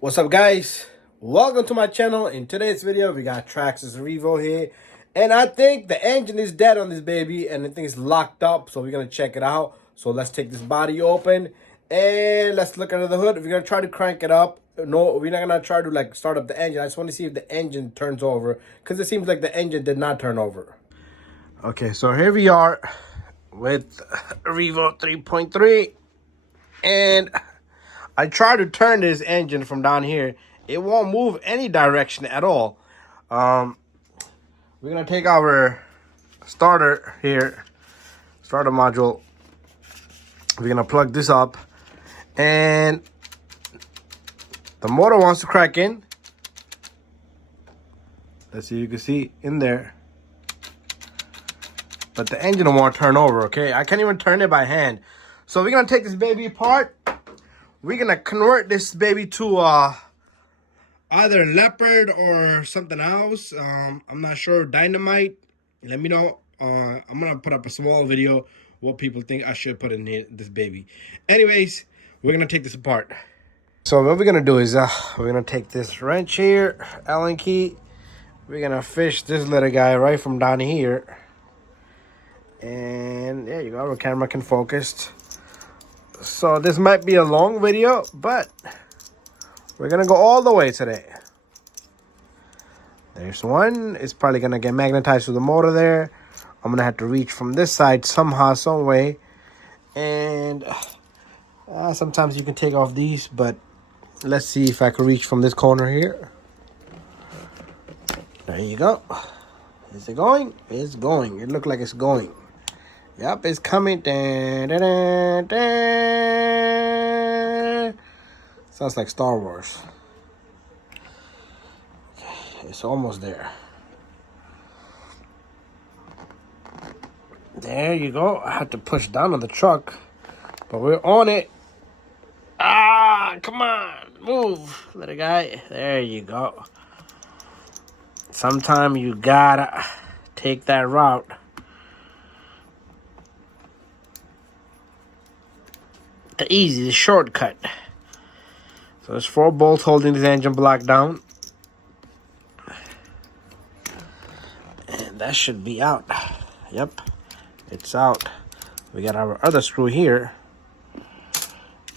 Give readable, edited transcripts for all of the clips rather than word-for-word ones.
What's up, guys? Welcome to my channel. In today's video, we got Traxxas REVO here, and I think the engine is dead on this baby, and I think it's locked up. So we're gonna check it out. So let's take this body open and let's look under the hood. We're gonna try to crank it up. No, we're not gonna try to like start up the engine. I just want to see if the engine turns over because it seems like the engine did not turn over. Okay, so here we are with REVO 3.3, and I try to turn this engine from down here. It won't move any direction at all. We're gonna take our starter here, starter module. We're gonna plug this up, and the motor wants to crack in. Let's see, you can see in there, but the engine won't turn over. Okay, I can't even turn it by hand. So we're gonna take this baby apart. We're gonna convert this baby to either leopard or something else. I'm not sure. Dynamite. Let me know. I'm gonna put up a small video what people think I should put in here, this baby. Anyways, we're gonna take this apart. So what we're gonna do is we're gonna take this wrench here, Allen key. We're gonna fish this little guy right from down here, and there you go. Our camera can focus. So this might be a long video, but we're gonna go all the way today. There's one. It's probably gonna get magnetized to the motor there. I'm gonna have to reach from this side somehow, some way. And sometimes you can take off these, but let's see if I can reach from this corner here. There you go. Is it going? It's going. It looked like it's going. Yep, it's coming. Dun, dun, dun, dun. Sounds like Star Wars. It's almost there. There you go. I had to push down on the truck, but we're on it. Ah, come on. Move, little guy. There you go. Sometime you gotta take that route. The shortcut. So there's 4 bolts holding this engine block down. And that should be out. Yep, it's out. We got our other screw here.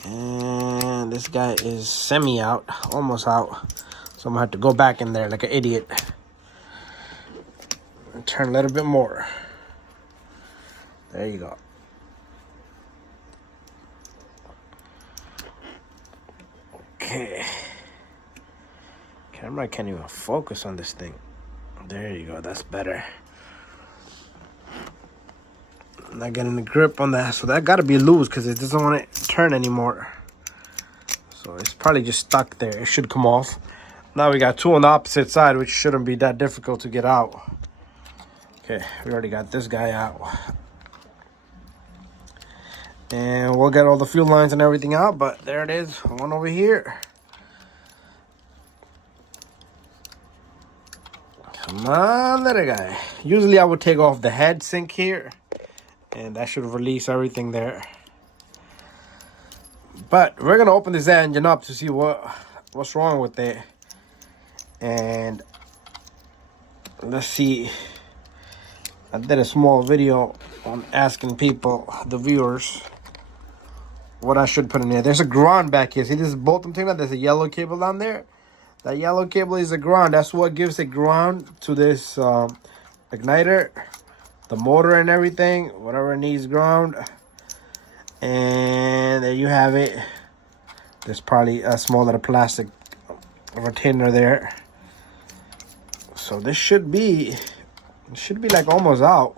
And this guy is semi-out, almost out. So I'm gonna have to go back in there like an idiot. And turn a little bit more. There you go. Okay. Camera can't even focus on this thing. There you go, that's better. I'm not getting the grip on that, so that gotta be loose because it doesn't want to turn anymore. So it's probably just stuck there. It should come off. Now we got 2 on the opposite side, which shouldn't be that difficult to get out. Okay, we already got this guy out. And we'll get all the fuel lines and everything out, but there it is, one over here. Come on, little guy. Usually I would take off the head sink here, and that should release everything there. But we're gonna open this engine up to see what's wrong with it. And let's see. I did a small video on asking people, the viewers, what I should put in there. There's a ground back here. See this bolt I'm taking out? There's a yellow cable down there. That yellow cable is a ground. That's what gives it ground to this igniter, the motor and everything, whatever needs ground. And there you have it. There's probably a small little plastic retainer there. So this should be like almost out.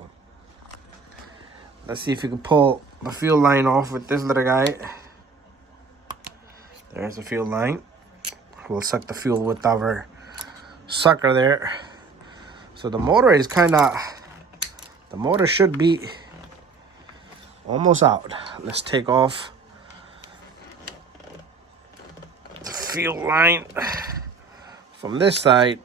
Let's see if you can pull the fuel line off with this little guy. There's the fuel line. We'll suck the fuel with our sucker there. So the motor is the motor should be almost out. Let's take off the fuel line from this side.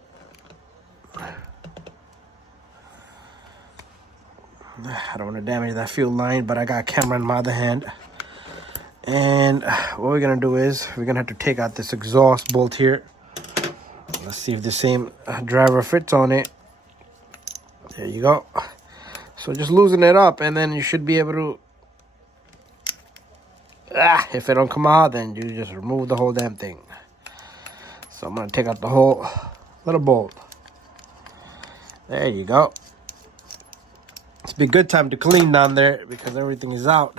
I don't want to damage that fuel line, but I got a camera in my other hand. And what we're gonna do is we're gonna have to take out this exhaust bolt here. Let's see if the same driver fits on it. There you go. So just loosen it up, and then you should be able to. If it don't come out, then you just remove the whole damn thing. So I'm gonna take out the whole little bolt. There you go. It's be a good time to clean down there because everything is out.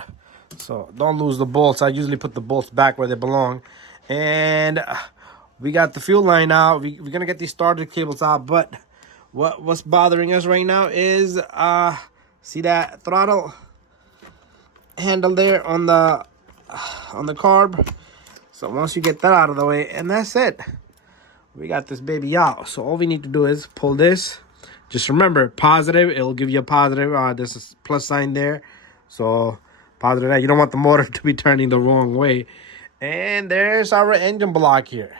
So don't lose the bolts. I usually put the bolts back where they belong. And we got the fuel line out. We're gonna get these starter cables out, but what's bothering us right now is see that throttle handle there on the carb. So once you get that out of the way, and that's it, we got this baby out. So all we need to do is pull this. Just remember, positive, it'll give you a positive. There's a plus sign there. So positive that you don't want the motor to be turning the wrong way. And there's our engine block here.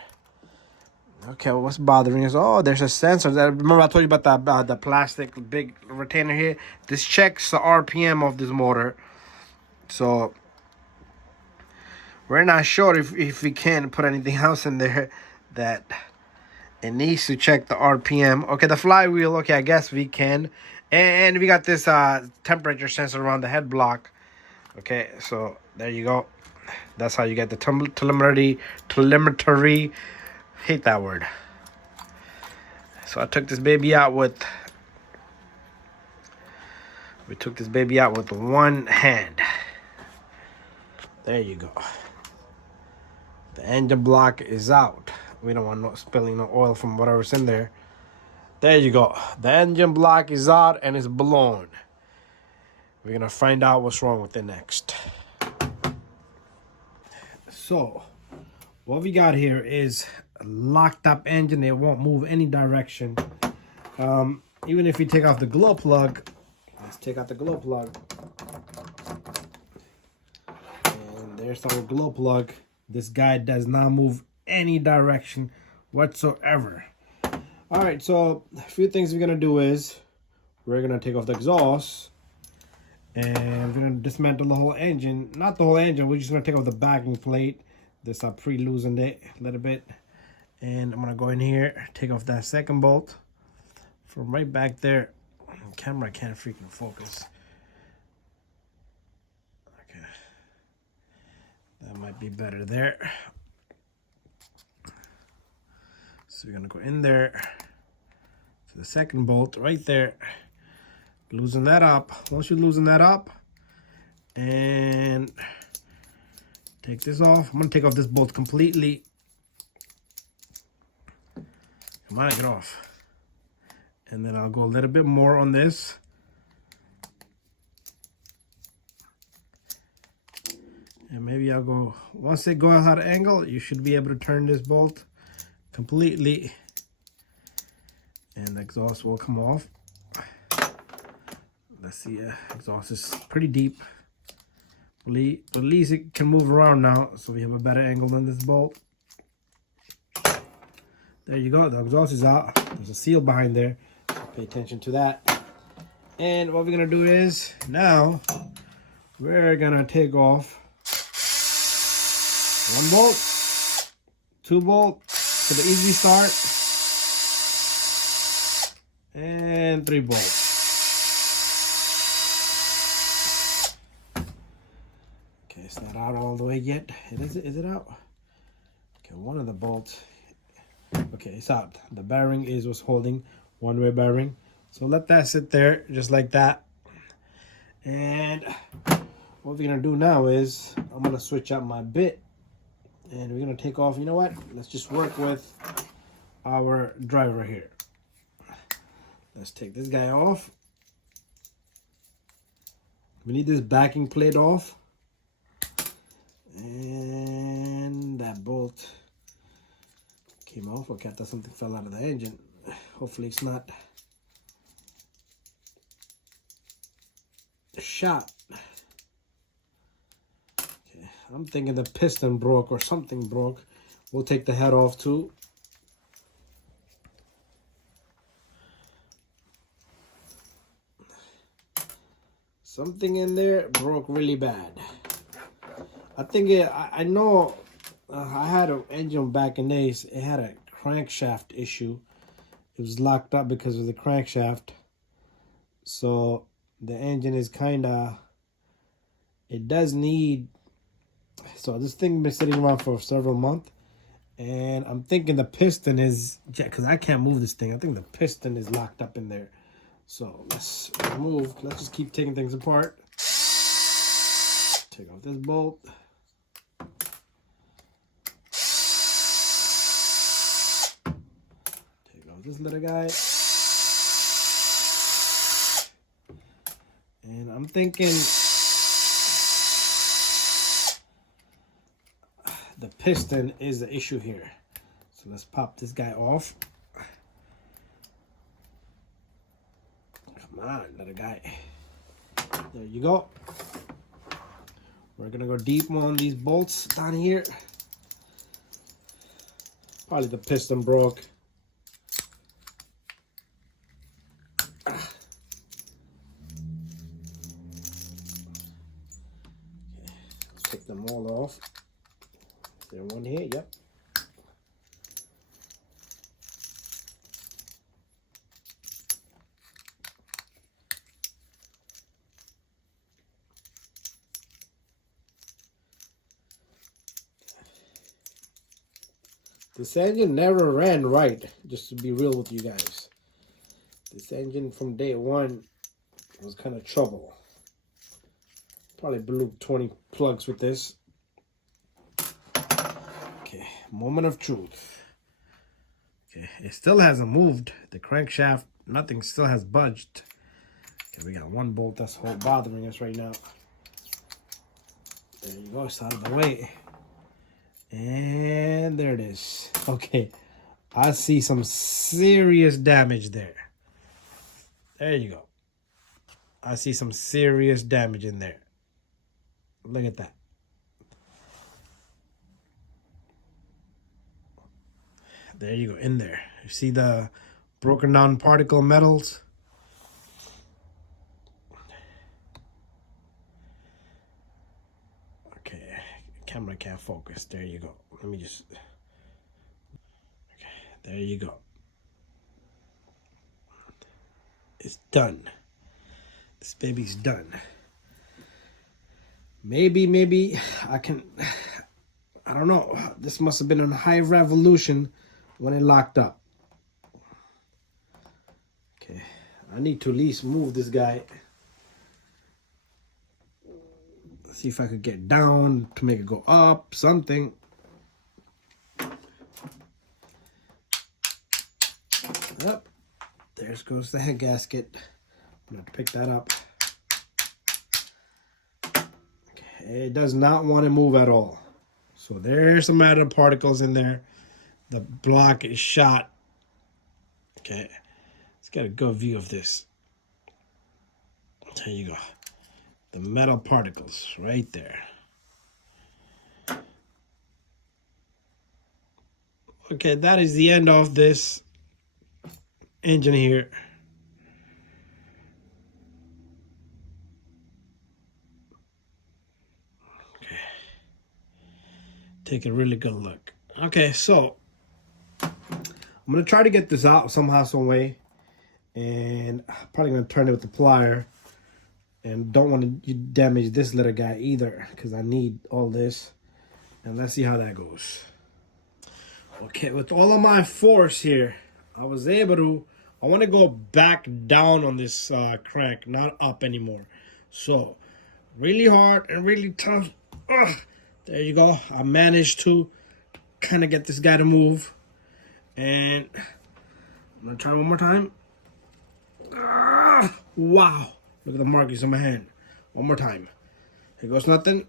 Okay, well, what's bothering us? Oh, there's a sensor. Remember I told you about the plastic big retainer here? This checks the RPM of this motor. So we're not sure if we can put anything else in there that it needs to check the RPM. Okay, the flywheel, okay, I guess we can. And we got this temperature sensor around the head block. Okay, so there you go. That's how you get the telemetry. Hate that word. So I took this baby out with. We took this baby out with one hand. There you go. The engine block is out. We don't want no spilling no oil from whatever's in there. There you go. The engine block is out and it's blown. We're gonna find out what's wrong with it next. So what we got here is a locked up engine. It won't move any direction. Even if you take off the glow plug, let's take out the glow plug. And there's our glow plug. This guy does not move any direction whatsoever. All right, so a few things we're gonna do is we're gonna take off the exhaust and we're gonna dismantle the whole engine. Not the whole engine, we're just gonna take off the backing plate. This I pre-loosened it a little bit. And I'm gonna go in here, take off that second bolt from right back there. The camera can't freaking focus. Okay, that might be better there. So we're gonna go in there to the second bolt right there. Loosen that up. Once you loosen that up and take this off, I'm gonna take off this bolt completely. Come on, get off. And then I'll go a little bit more on this. And maybe I'll go, once they go out of angle, you should be able to turn this bolt completely. And the exhaust will come off. Let's see, exhaust is pretty deep. But at least it can move around now, so we have a better angle than this bolt. There you go, the exhaust is out. There's a seal behind there, so pay attention to that. And what we're gonna do is, now, we're gonna take off 1 bolt, 2 bolt for the easy start, and 3 bolts. Okay, it's not out all the way yet. Is it out? Okay, one of the bolts. Okay, it's out. The bearing is what's holding, one-way bearing. So let that sit there just like that. And what we're gonna do now is I'm gonna switch out my bit and we're gonna take off. You know what? Let's just work with our driver here. Let's take this guy off. We need this backing plate off. And that bolt came off. Okay, I thought something fell out of the engine. Hopefully it's not shot. Okay, I'm thinking the piston broke or something broke. We'll take the head off too. Something in there broke really bad. I think I know I had an engine back in days. It had a crankshaft issue. It was locked up because of the crankshaft. So the engine is kind of, it does need, so this thing been sitting around for several months. And I'm thinking the piston is, because I can't move this thing. I think the piston is locked up in there. So let's remove, let's just keep taking things apart. Take off this bolt. Take off this little guy. And I'm thinking the piston is the issue here. So let's pop this guy off. Come on, little guy. There you go. We're gonna go deep on these bolts down here. Probably the piston broke. Okay, let's take them all off. Is there one here? Yep. This engine never ran right, just to be real with you guys. This engine from day one was kind of trouble. Probably blew 20 plugs with this. Okay, moment of truth. Okay, it still hasn't moved. The crankshaft, nothing still has budged. Okay, we got one bolt that's bothering us right now. There you go, it's out of the way. And there it is. Okay, I see some serious damage there. There you go. I see some serious damage in there. Look at that. There you go, in there. You see the broken down particle metals? Okay, camera can't focus. There you go. Let me just... Okay, there you go. It's done. This baby's done. Maybe I can... I don't know. This must have been on high revolution when it locked up. Okay, I need to at least move this guy. See if I could get down to make it go up, something. Up. There goes the head gasket. I'm gonna have to pick that up. Okay, it does not want to move at all. So there's some matter particles in there. The block is shot. Okay, let's get a good view of this. There you go. The metal particles right there. Okay, that is the end of this engine here. Okay. Take a really good look. Okay, so I'm gonna try to get this out somehow, some way. And I'm probably gonna turn it with the plier. And don't want to damage this little guy either, because I need all this. And let's see how that goes. Okay, with all of my force here, I was able to, I want to go back down on this crank, not up anymore. So, really hard and really tough. Ugh, there you go. I managed to kind of get this guy to move. And I'm going to try one more time. Wow. Look at the markings on my hand. One more time. Here goes nothing.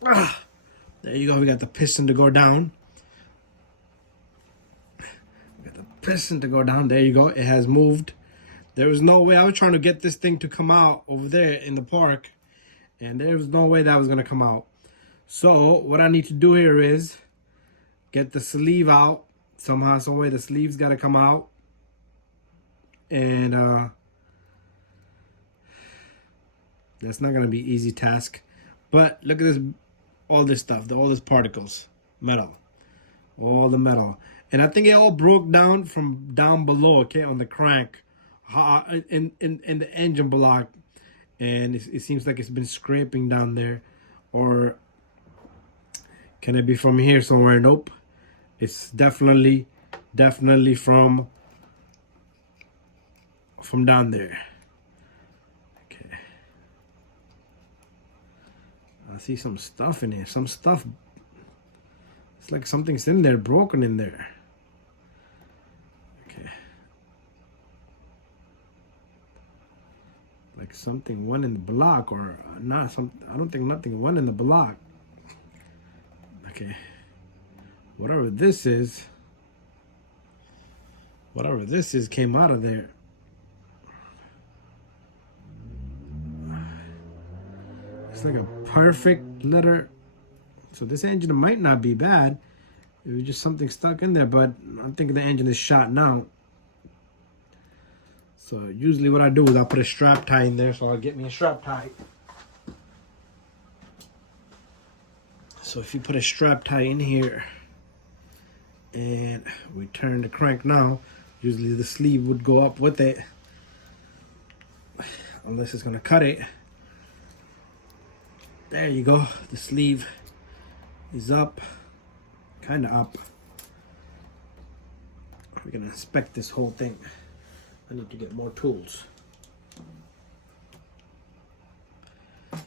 There you go. We got the piston to go down. We got the piston to go down. There you go. It has moved. There was no way. I was trying to get this thing to come out over there in the park. And there was no way that was going to come out. So what I need to do here is get the sleeve out. Somehow, some way the sleeve's got to come out. And that's not going to be an easy task. But look at this all this stuff, all these particles, metal, all the metal. And I think it all broke down from down below, okay, on the crank, in the engine block. And it seems like it's been scraping down there. Or can it be from here somewhere? Nope. It's definitely from down there. Okay. I see some stuff in here. Some stuff. It's like something's in there, broken in there. Okay. Like something went in the block, or not. I don't think nothing went in the block. Okay. Whatever this is came out of there. It's like a perfect letter. So this engine might not be bad. It was just something stuck in there, but I'm thinking the engine is shot now. So usually what I do is I'll put a strap tie in there, so I'll get me a strap tie. So if you put a strap tie in here and we turn the crank now, usually the sleeve would go up with it, unless it's gonna cut it. There you go. The sleeve is up, kind of up. We're gonna inspect this whole thing. I need to get more tools.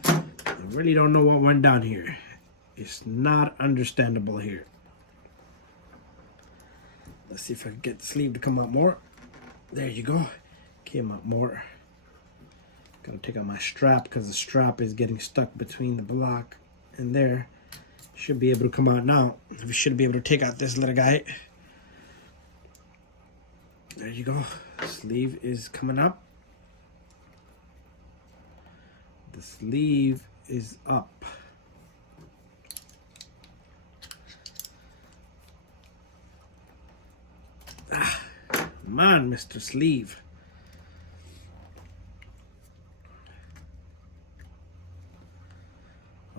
I really don't know what went down here. It's not understandable here. Let's see if I can get the sleeve to come out more. There you go. Came out more. Gotta take out my strap because the strap is getting stuck between the block and there. Should be able to come out now. We should be able to take out this little guy. There you go. Sleeve is coming up. The sleeve is up. Come on, Mr. Sleeve.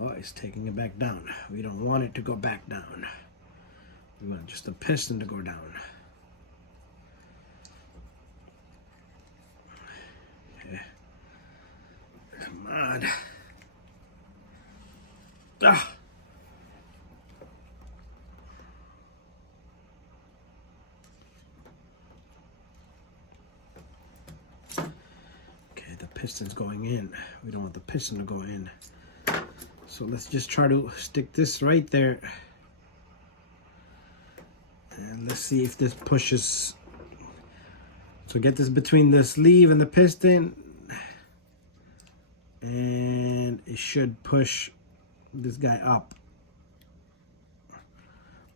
Oh, it's taking it back down. We don't want it to go back down. We want just the piston to go down. Okay. Come on. Ah. Okay, the piston's going in. We don't want the piston to go in. So let's just try to stick this right there. And let's see if this pushes. So get this between the sleeve and the piston. And it should push this guy up.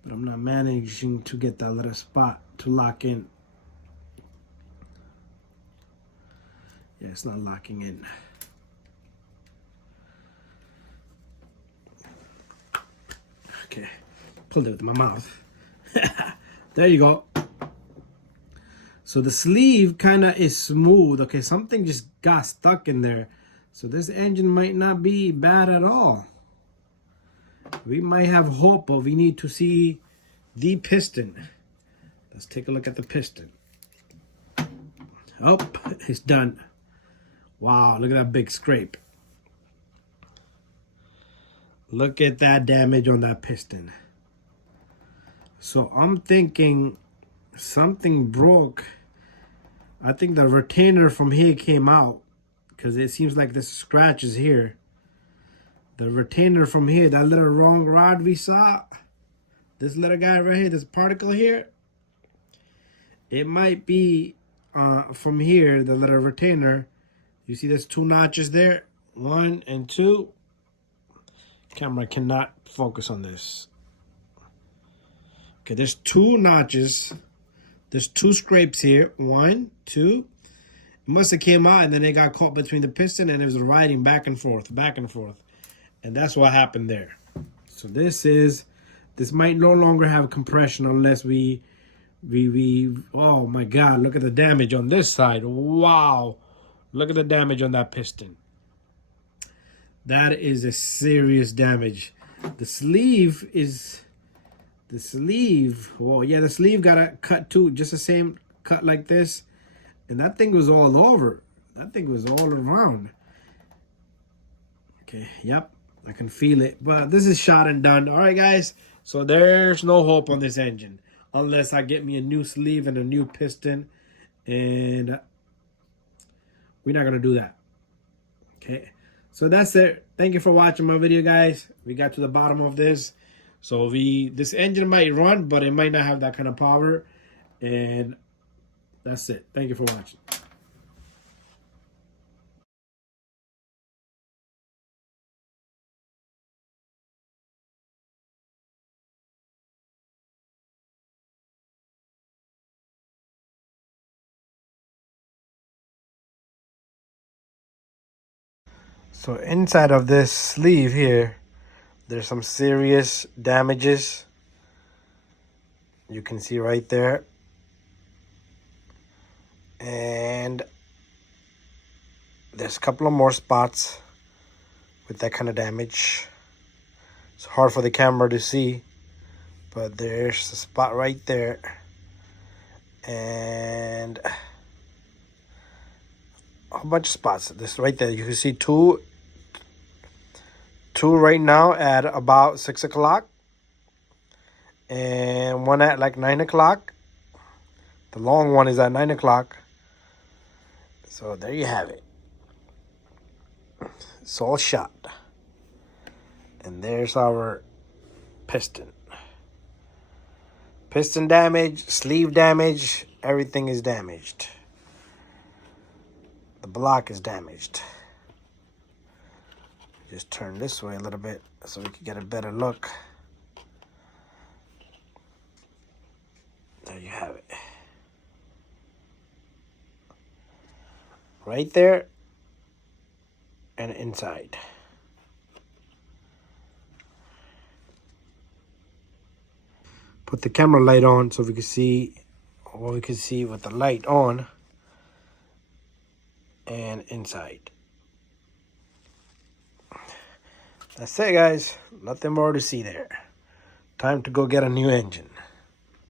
But I'm not managing to get that little spot to lock in. Yeah, it's not locking in. Okay, pulled it with my mouth. There you go. So the sleeve kind of is smooth. Okay, something just got stuck in there. So this engine might not be bad at all. We might have hope, but we need to see the piston. Let's take a look at the piston. Oh, it's done. Wow, look at that big scrape. Look at that damage on that piston. So I'm thinking something broke. I think the retainer from here came out because it seems like this scratch is here. The retainer from here, that little wrong rod we saw, this little guy right here, this particle here, it might be from here, the little retainer. You see there's two notches there, 1 and 2. Camera cannot focus on this. Okay, there's 2 notches. There's 2 scrapes here. 1, 2. It must have came out and then it got caught between the piston and it was riding back and forth, back and forth. And that's what happened there. So this might no longer have compression unless we oh my God, look at the damage on this side. Wow. Look at the damage on that piston. That is a serious damage. The sleeve is, well, yeah, the sleeve got a cut too, just the same cut like this. And that thing was all over. That thing was all around. Okay, yep, I can feel it. But this is shot and done. All right, guys. So there's no hope on this engine unless I get me a new sleeve and a new piston. And we're not going to do that. Okay, so that's it. Thank you for watching my video, guys. We got to the bottom of this. So this engine might run, but it might not have that kind of power. And that's it. Thank you for watching. So inside of this sleeve here, there's some serious damages. You can see right there. And there's a couple of more spots with that kind of damage. It's hard for the camera to see, but there's a spot right there. And a whole bunch of spots. This right there, you can see two right now at about 6 o'clock. And one at like 9 o'clock. The long one is at 9 o'clock. So there you have it. It's all shot. And there's our piston. Piston damage, sleeve damage, everything is damaged. The block is damaged. Just turn this way a little bit so we can get a better look. There you have it. Right there and inside. Put the camera light on so we can see what we can see with the light on and inside. That's it, guys. Nothing more to see there. Time to go get a new engine.